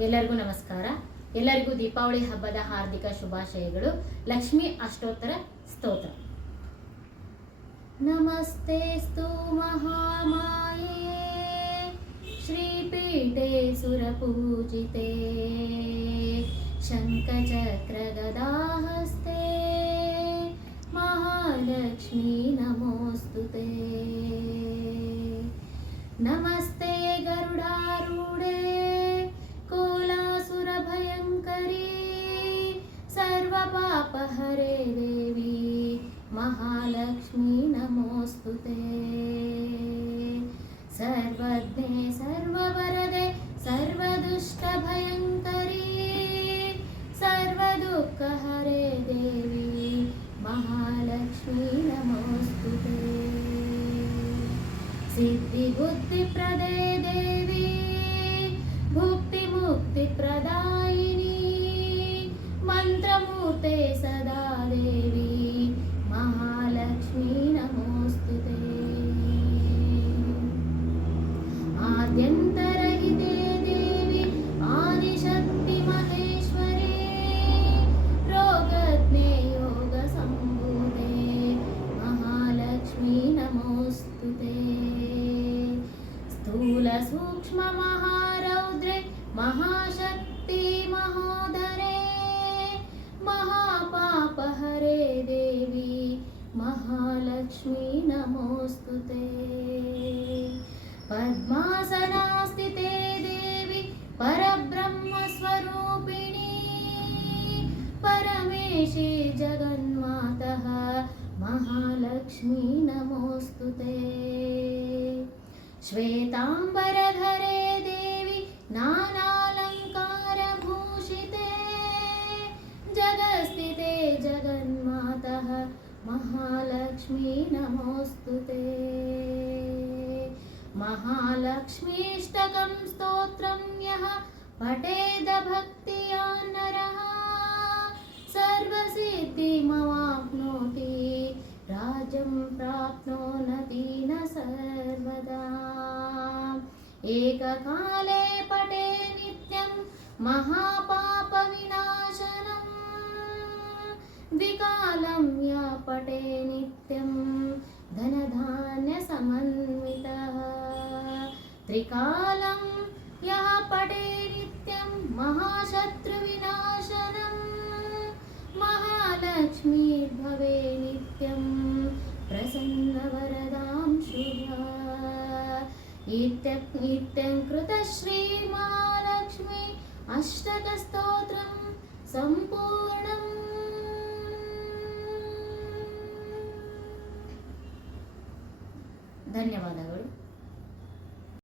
ಎಲ್ಲರಿಗೂ ನಮಸ್ಕಾರ. ಎಲ್ಲರಿಗೂ ದೀಪಾವಳಿ ಹಬ್ಬದ ಹಾರ್ದಿಕ ಶುಭಾಶಯಗಳು. ಲಕ್ಷ್ಮಿ ಅಷ್ಟೋತ್ತರ ಸ್ತೋತ್ರ. ನಮಸ್ತೆ ಸ್ತೂ ಮಹಾಮಾಯೇ ಶ್ರೀಪೀಠೆ ಸುರಪೂಜಿತೆ. ಶಂಕಚಕ್ರ ಗದಾಹಸ್ತೆ ಮಹಾಲಕ್ಷ್ಮಿ सिद्धिबुद्धिप्रदे देवी स्थूलसूक्ष्ममहारौद्रे महाशक्ति महोदरे महापापहरे देवी, महालक्ष्मी नमोऽस्तु ते। पद्मासनास्थिते देवी, परब्रह्मस्वरूपिणी, परमेशी जगन्मातः, महालक्ष्मी नमोऽस्तु ते। श्वेताम्बरधरे देवी नानालङ्कारभूषिते। जगस्थिते जगन्मातः महालक्ष्मी नमोऽस्तु ते। महालक्ष्मीष्टकं स्तोत्रं यः पठेद भक्त्या नरः। सर्वसिद्धिमवाप्नोति राज्यं प्राप्नोति न एककाले पठे नित्यं महापापविनाशनम् द्विकालं या पठे नित्यं धनधान्यसमन्वितः। त्रिकालं यः पठे नित्यं महाशत्रुविनाशनम् महालक्ष्मीर्भवे नित्यं प्रसन्नवरदां शुभा నిత్య నిత్యం కృత శ్రీ మహాలక్ష్మి అష్టక స్తోత్రం సంపూర్ణం ధన్యవాదాలు